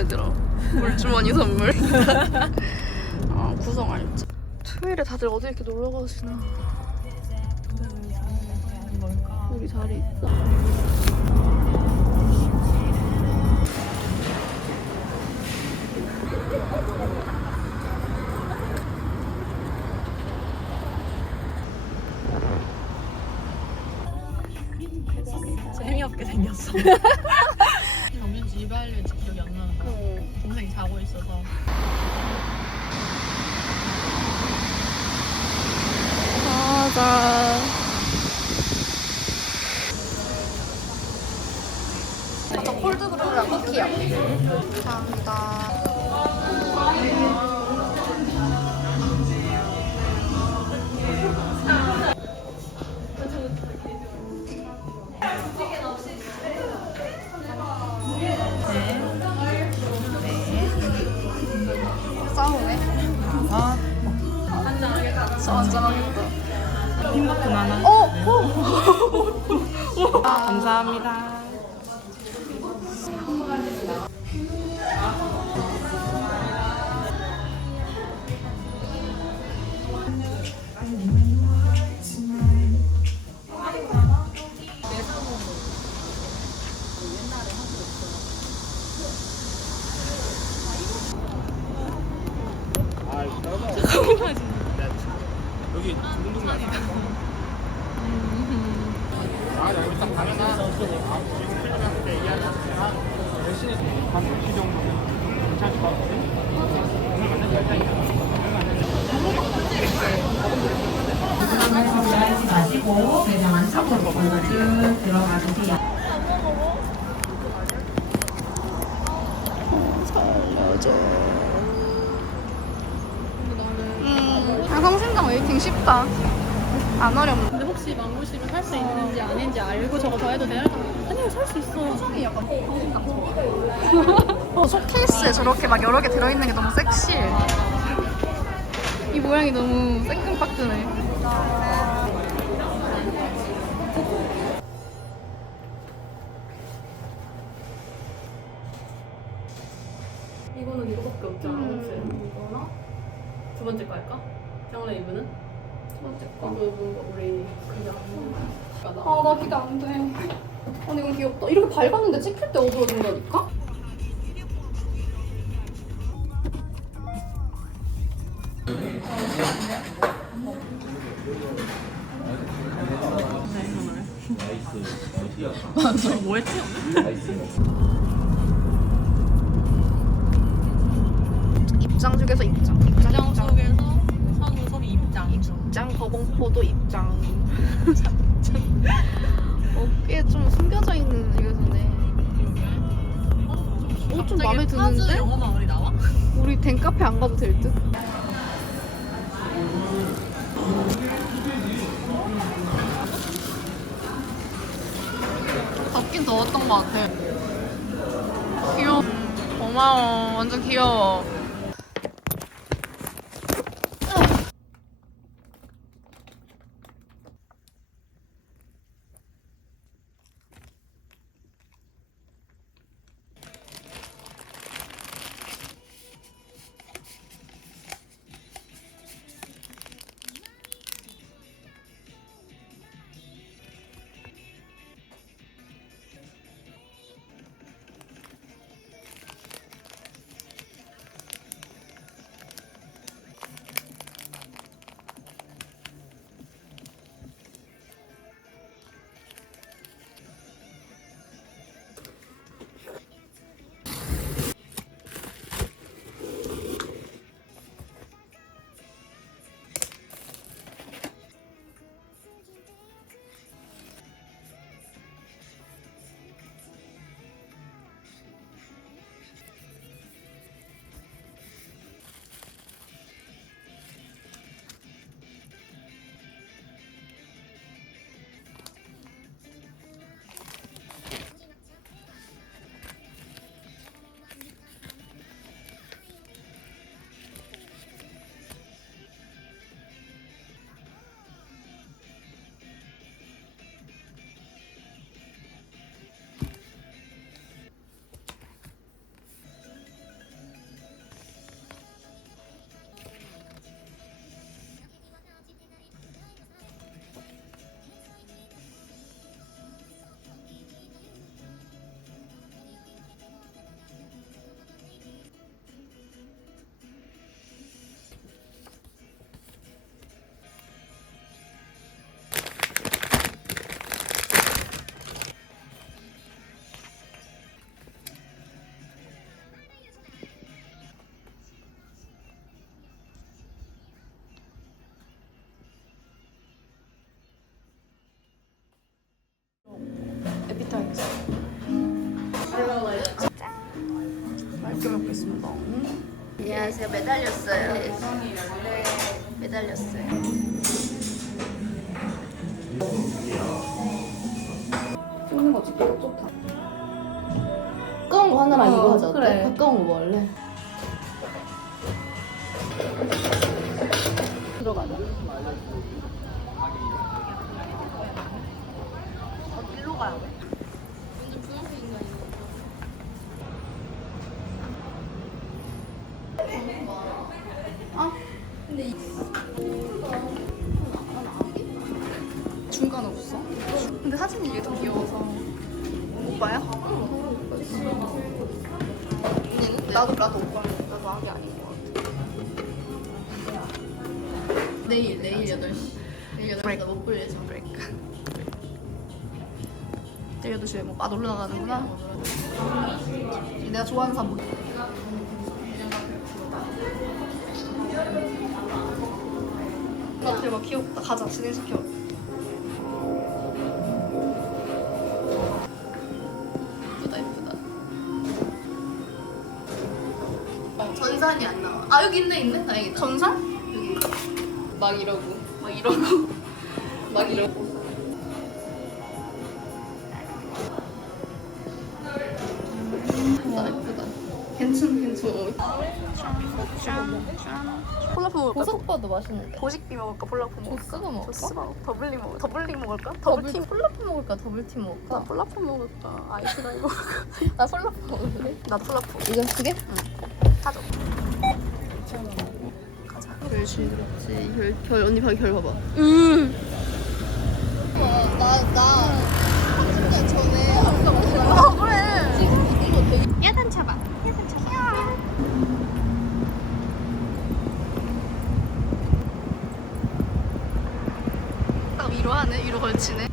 얘들아. 물주머니 선물. 아 구성 알지. 토요일에 다들 어디 이렇게 놀러 가시나? 우리 자리 있어. 재미없게 생겼어. 자고 있어서 가자. 저 콜드브루랑 쿠키요. 감사합니다. 쉽다. 안 어렵네. 근데 혹시 망고씨를 살수 있는지 아닌지 알고 저거 더 해도 돼요? 아니요 살 수 있어. 어, 쇼케이스에 저렇게 막 여러 개 들어있는 게 너무 섹시해. 이 모양이 너무 새끈빠끈해. 이거는 이거밖에 없잖아. 음. 이거나 두 번째 거 할까? 장래 이브는? 이거 뭔가 우리 그냥. 아, 나 기대 안 돼. 아니, 이건 귀엽다. 이렇게 밝았는데 찍힐 때 어두워진다니까? 맞아. 뭐 했지? 입장 중에서 입장. 입장, 입 장. 거봉포도 입장. 어깨에 좀 숨겨져 있는 이거네. 어, 좀 마음에 드는데? 영어 마을이 나와? 우리 댕카페 안 가도 될 듯? 덥긴 더웠던 것 같아. 귀여워. 고마워. 완전 귀여워. 안녕하세요. 매달렸어요. 네, 매달렸어요. 찍는 거 찍기 좋다. 가까운 거 하나랑 어, 이거 하자. 어때? 그래. 가까운 거 뭐 할래? 나도 나도 오빠 나도 아기 아닌 것 같아. 내일 내일 8시. 내일 8시 나못 볼 예정 내일 8시에 뭐맛 올라가는구나. 내가 좋아하는 사람 뭐 아, 대박 귀엽다. 가자 진행시켜 아 여기 있네 있네 다행이다? 여기 막 이러고 막 이러고 막 이러고 예쁘다 예쁘다 괜찮 괜찮 폴라프 먹을까? 보석바도 맛있는데. 보식비 먹을까? 폴라프 먹을까? 조스가 먹을까? 조스 먹 더블리 먹 더블링 먹을까? 더블 더블팀 폴라프 먹을까? 더블팀 먹을까? 나 폴라프 먹을까? 아이스라이 먹을까? 나 폴라프 먹을래? 나 폴라프 이거 두 개? 사줘 별 징그럽지. 별, 별 언니 봐, 결 봐봐. 음. 나나 30년 전에 아까 말했잖아. 아 그래 지금 이거 되게 야단 차봐 야단 차 귀여워 딱 위로 하네 위로 걸치네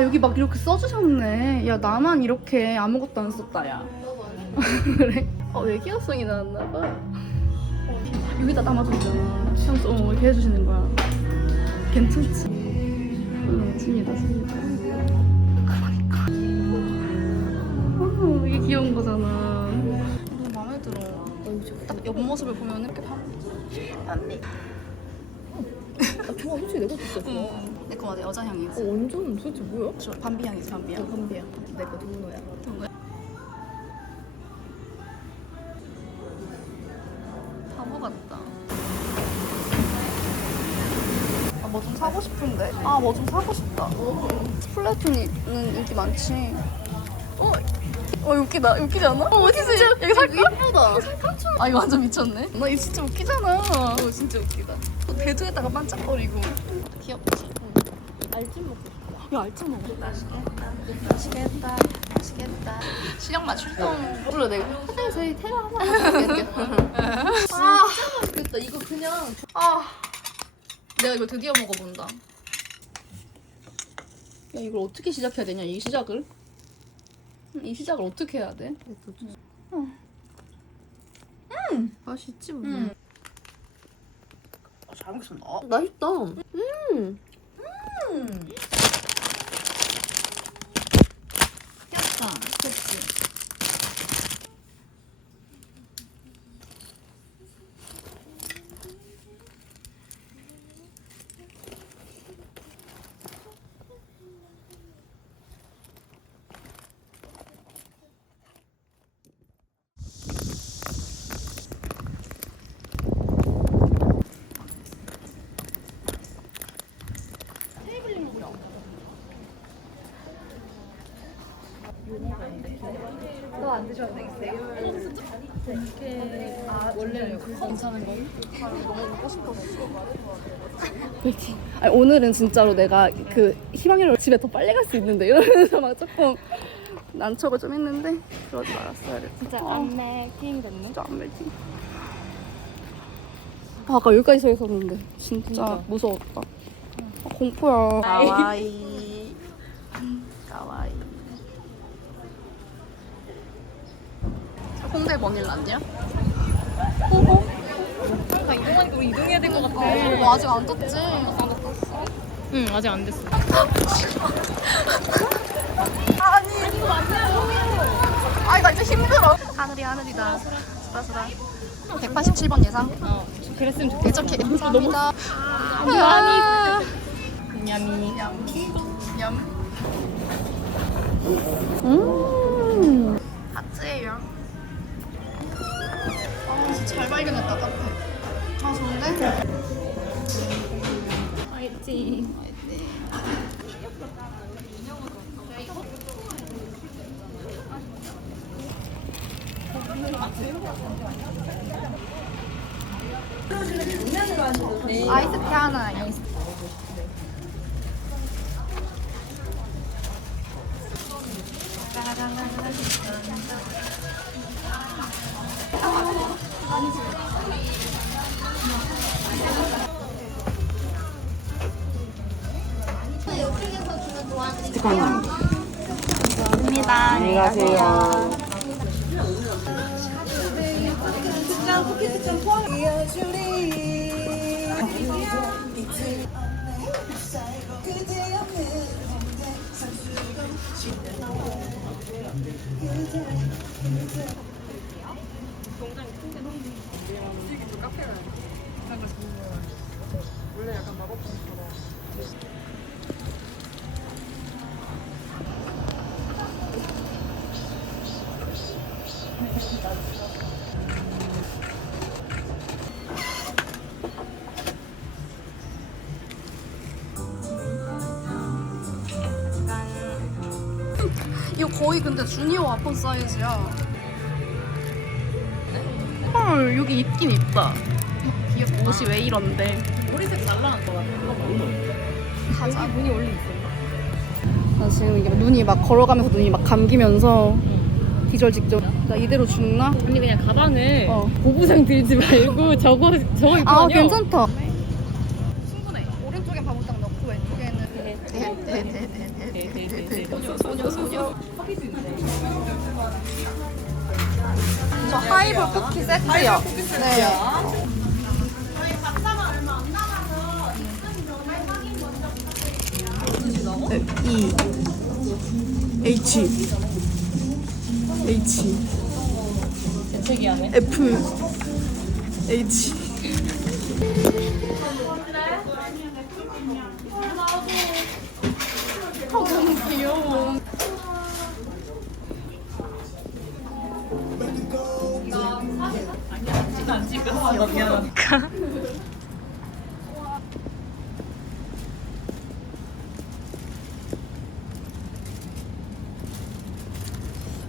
아 여기 막 이렇게 써주셨네. 야 나만 이렇게 아무것도 안 썼다 야. 그래? 어 외기화성이 나왔나 봐. 여기다 담아줬잖아. 써 어, 이렇게 해주시는 거야. 괜찮지? 응, 칩니다, 칩니다. 그러니까. 어, 이게 귀여운 거잖아. 너무 마음에 들어. 딱 옆모습을 보면 이렇게 봐. 언니. 아, 좋아, 솔직히 내가 좋아. 응. 내거 맞아, 여자 향이지. 어, 완전 도대체 뭐야? 저 반비 향이지, 반비 향. 건비야. 내거 도우노야. 바보 같다. 아, 뭐 좀 사고 싶은데. 아, 뭐 좀 사고 싶다. 스플래툰은 인기 많지. 어, 어, 웃기다. 웃기지 않아? 어, 어디서 여기 살까? 예쁘다. 아, 이거 완전 미쳤네. 나 이거 진짜 웃기잖아. 어, 진짜 웃기다. 또 대두에다가 반짝거리고. 귀엽지? 알찜 먹고 싶다. 야, 알짱 먹어. 맛있겠다. 맛있겠다. 맛있겠다. 시력 맞출동. 몰라, 내가 사실 저희 테라 하나 먹겠다. 아, 진짜 맛있겠다. 이거 그냥 아, 내가 이걸 드디어 먹어본다. 야, 이걸 어떻게 시작해야 되냐, 이 시작을? 이 시작을 어떻게 해야 돼? 음, 맛있지 뭐. 음. 아, 잘 먹겠습니다. 맛있다. 음. 귀엽다. 귀엽지? 그렇지. 아니, 오늘은 진짜로 내가 그 희망이를 집에 더 빨리 갈 수 있는데 이러면서 막 조금 난척을 좀 했는데 그러지 말았어야 돼. 진짜 어. 안매킹 됐네. 진짜 안. 아, 아까 여기까지 서 있었는데 진짜 그러니까. 무서웠다. 아, 공포야. 가와이. 홍대 버닐란드야? 호호? 나 이동하니까 우리 이동해야 될 것 같아. 어, 아직 안 떴지? 응 아직 안 됐어. 아이 나 이제 힘들어. 하늘이 하늘이다. 수라수라. 187번 예상. 어 그랬으면 좋겠어. 대적해. 감사합니다. 아, 냠이. 냠. 음. 화이팅. 아이스 티 하나. 안녕히 가세요. 이거 거의 근데 주니어 와퍼 사이즈야. 헐 여기 있긴 있다. 귀엽 옷이 왜 이런데? 머리색 잘 나갈 것 같아. 가자. 여기 문이 원래 있었나? 나 지금 이게 눈이 막 걸어가면서 눈이 막 감기면서 기절 직전. 나 이대로 죽나? 언니 그냥 가방을 어. 보부상 들지 말고 저거 저거 입고 아 다녀. 괜찮다. 세트요. 네. E H H 대책이야네. F. H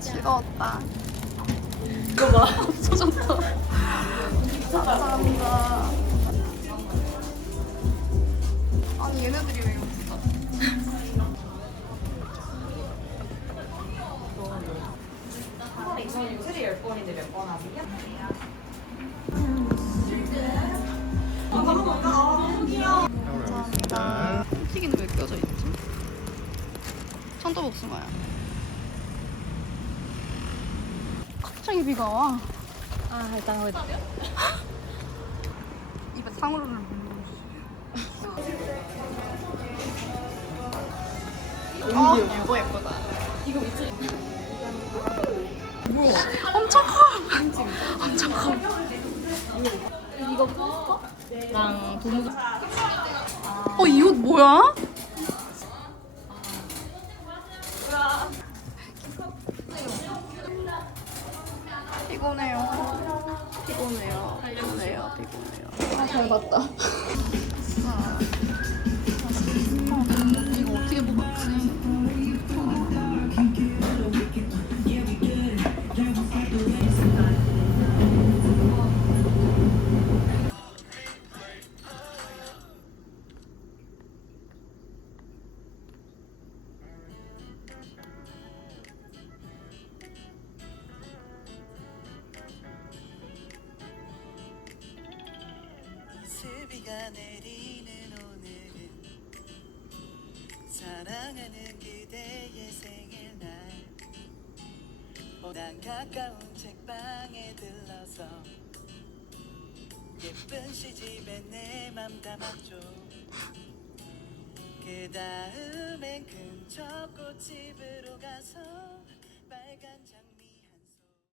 즐거웠다. 이거 봐. 소졌다 감사합니다. 아니 얘네들이 왜 여기서 감사합니다. 천도복숭아야. 갑자기 비가 와. 아 일단 우리 입에 상으로를 아, 이거 예쁘다. 이거 있지? 뭐야? 엄청 커. 엄청 커. 랑 도무 어, 이 옷 뭐야? 잘 봤다. 비가 내리는 오늘은 사랑하는 그대의 생일날. 보다 가까운 책방에 들러서 예쁜 시집에 내 맘 담았죠 그 다음엔 근처 꽃집으로 가서